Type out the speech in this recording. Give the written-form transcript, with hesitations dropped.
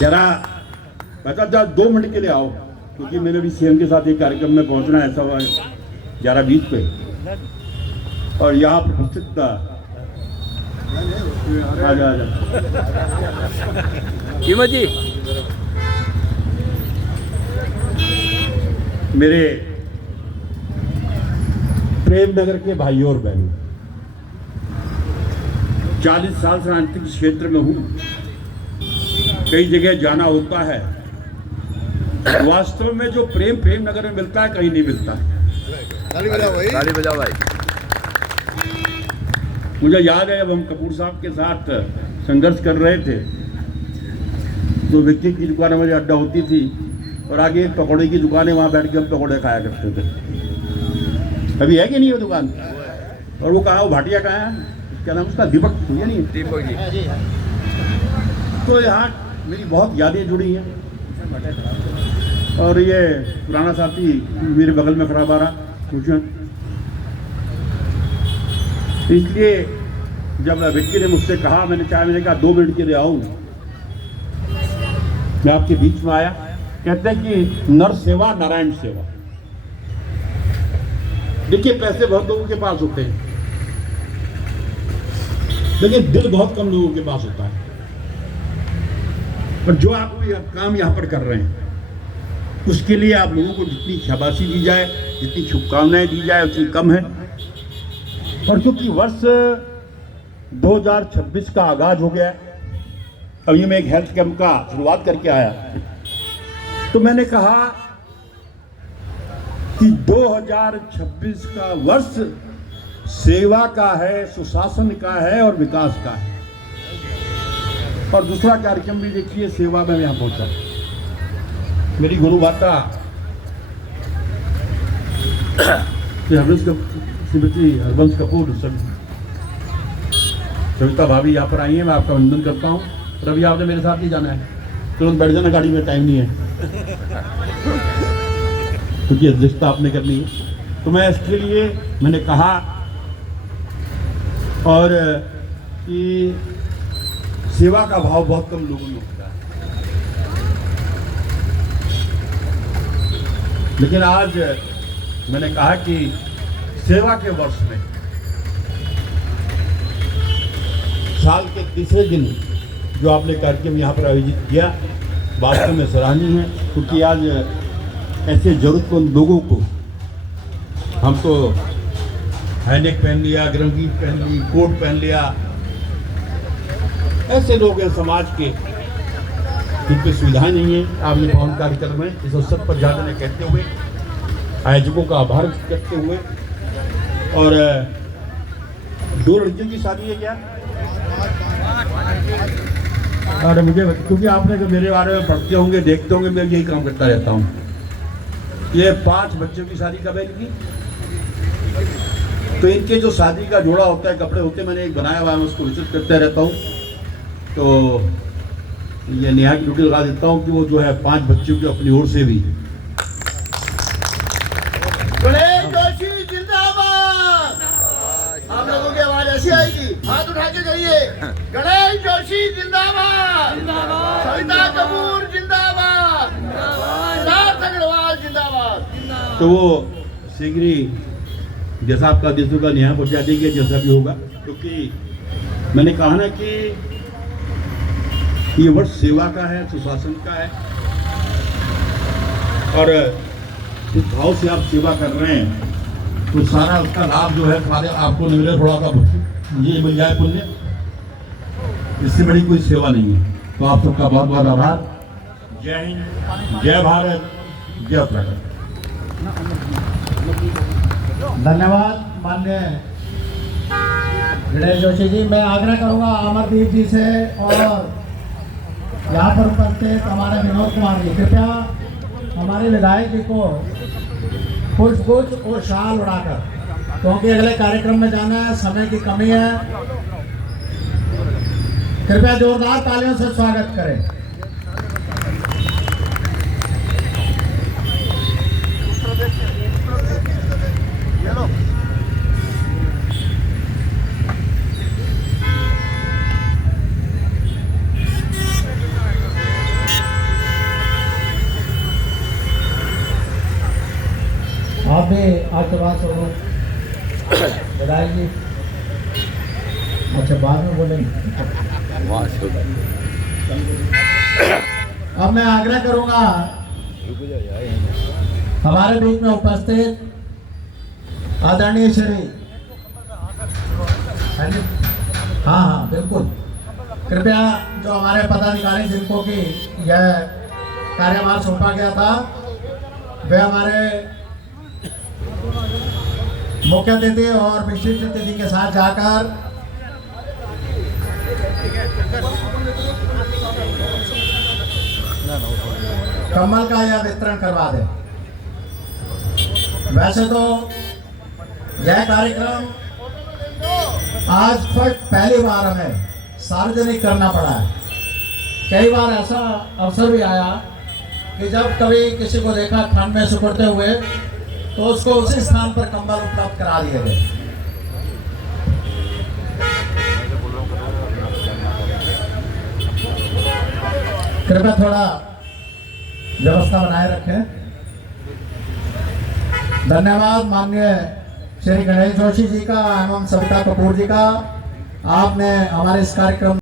जरा बता 2 मिनट के लिए आओ, क्योंकि मैंने भी सीएम के साथ एक कार्यक्रम में पहुंचना है, ऐसा हुआ 11:20 पे, और यहाँ पर उपस्थित आजा कीमत जी, मेरे प्रेम नगर के भाइयों और बहनों, 40 साल से राजनीतिक क्षेत्र में हूँ, कई जगह जाना होता है। वास्तव में जो प्रेम नगर में मिलता है कहीं नहीं मिलता है। ताली बजाओ भाई। मुझे याद है जब हम कपूर साहब के साथ संघर्ष कर रहे थे तो विक्की की दुकान हमारी अड्डा होती थी और आगे एक पकौड़े की दुकान है, वहाँ बैठ के हम पकौड़े खाया करते थे। अभी है कि नहीं वो दुकान? और वो कहाँ, वो भाटिया कहाँ है, क्या नाम उसका, दीपक या नहीं? दीपक जी। तो यहाँ मेरी बहुत यादें जुड़ी हैं, और ये पुराना साथी मेरे बगल में खड़ा रहा भूषण। इसलिए जब विक्की ने मुझसे कहा, मैंने कहा 2 मिनट के लिए आऊँ, मैं आपके बीच में आया। कहते हैं कि नर सेवा नारायण सेवा। देखिए पैसे बहुत लोगों के पास होते हैं, लेकिन दिल बहुत कम लोगों के पास होता है। और जो आप काम यहाँ पर कर रहे हैं उसके लिए आप लोगों को जितनी शाबाशी दी जाए, जितनी शुभकामनाएं दी जाए उतनी कम है। और क्योंकि वर्ष 2026 का आगाज हो गया, अभी मैं एक हेल्थ कैंप का शुरुआत करके आया, तो मैंने कहा कि 2026 का वर्ष सेवा का है, सुशासन का है और विकास का है। और दूसरा कार्यक्रम भी देखिए, सेवा में यहाँ पहुंचा। मेरी गुरु माता श्रीमती हरबंस कपूर सविता भाभी यहाँ पर आई हैं, मैं आपका वंदन करता हूँ। रवि आपने मेरे साथ ही जाना है, तुरंत बैठ जाना गाड़ी में, टाइम नहीं है क्योंकि अध्यक्षता आपने करनी है। तो मैं इसके लिए मैंने कहा और कि सेवा का भाव बहुत कम लोगों में होता है, लेकिन आज मैंने कहा कि सेवा के वर्ष में साल के तीसरे दिन जो आपने कार्यक्रम यहाँ पर आयोजित किया, वास्तव में सराहनीय है। क्योंकि आज ऐसे जरूरतमंद लोगों को, हम तो हैनेक पहन लिया, गरमगीत पहन ली, कोट पहन लिया, ऐसे लोग हैं समाज के जिनकी सुविधाएं नहीं है। आपने पावन कार्यक्रम में इस अवसर पर जाने कहते हुए, आयोजकों का आभार करते हुए, और 2 लड़कियों की शादी है क्या? और मुझे, क्योंकि आपने जो मेरे बारे में पढ़ते होंगे, देखते होंगे, मैं यही काम करता रहता हूँ। ये 5 बच्चों की शादी कब है इनकी? तो इनके जो शादी का जोड़ा होता है, कपड़े होते हैं, मैंने एक बनाया हुआ है, मैं उसको विजिट करते रहता हूँ। तो ये नेहा की ड्यूटी लगा देता हूँ कि वो जो है 5 बच्चों की अपनी ओर से भी। गणेश जोशी जिंदाबाद। आप लोगों की आवाज ऐसी आएगी, हाथ उठा के कहिए, गणेश जोशी जिंदाबाद, सविता कपूर जिंदाबाद, सिद्धार्थ अग्रवाल जिंदाबाद। तो वो शीघ्र ही जैसा आपका देश होगा नेहा पहुंचा देंगे, जैसा भी होगा। क्योंकि मैंने कहा ना कि ये वर्ष सेवा का है, सुशासन का है, और जिस भाव से आप सेवा कर रहे हैं तो सारा उसका लाभ जो है सारे आपको मिले, थोड़ा सा ये मिल जाए पुण्य, इससे बड़ी कोई सेवा नहीं है। तो आप सबका बहुत बहुत आभार। जय हिंद, जय भारत, जय उत्तराखंड। धन्यवाद माननीय गणेश जोशी जी। मैं आग्रह करूंगा अमरदीप जी से और यहाँ पर उपस्थित हमारे विनोद कुमार जी, कृपया हमारे विधायक जी को पुष्प और शाल उड़ाकर, क्योंकि अगले कार्यक्रम में जाना है, समय की कमी है। कृपया जोरदार तालियों से स्वागत करें। आपके पास हो विधायक जी। अच्छा, बाद में बोलेंगे। अब मैं आग्रह करूंगा हमारे बीच में उपस्थित आदरणीय श्री, हाँ हाँ बिल्कुल, कृपया जो हमारे पदाधिकारी जिनको कि यह कार्यभार सौंपा गया था वे हमारे मुख्य अतिथि और विशिष्ट अतिथि के साथ जाकर कम्बल का यह वितरण करवा दें। वैसे तो यह कार्यक्रम आज पहली बार हमें सार्वजनिक करना पड़ा है। कई बार ऐसा अवसर भी आया कि जब कभी किसी को देखा ठंड में सिकुड़ते हुए तो उसको उसी स्थान पर कंबल उपलब्ध करा दिए गए। कृपया थोड़ा व्यवस्था बनाए रखें। धन्यवाद माननीय श्री गणेश जोशी जी का एवं सविता कपूर जी का, आपने हमारे इस कार्यक्रम